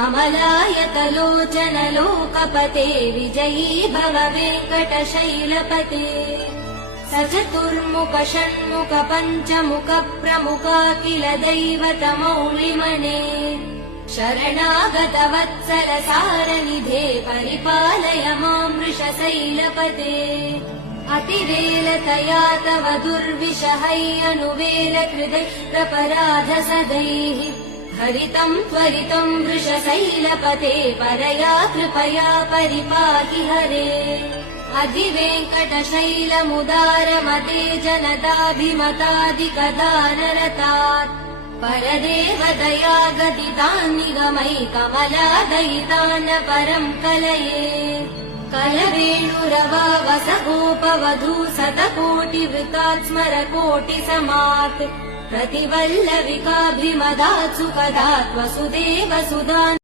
अमलायतलोचन लोकपते विजयी भव वेङ्कटशैलपते सचतुर्मुख षण्मुख पञ्चमुख प्रमुखाखिल दैवतमौलिमने शरणागत वत्सल सारनिधे परिपालय मां वृषशैलपते अतिवेलतया तव दुर्विषहैयनुवेल कृदैरपराध सदैः हरितं त्वरितं वृषशैलपते परया कृपया परिपाहि हरे अधिवेङ्कटशैलमुदारमते जनताभिमतादिकदानरतात् परदेवदया गदितान्निगमैकमलादयितान् परं कलये कलवेणुरवावसगोपवधू शतकोटिवृतात् स्मरकोटिसमात् प्रतिवल्लविकाभिमदात् सुखदात् वसुदेव सुधान्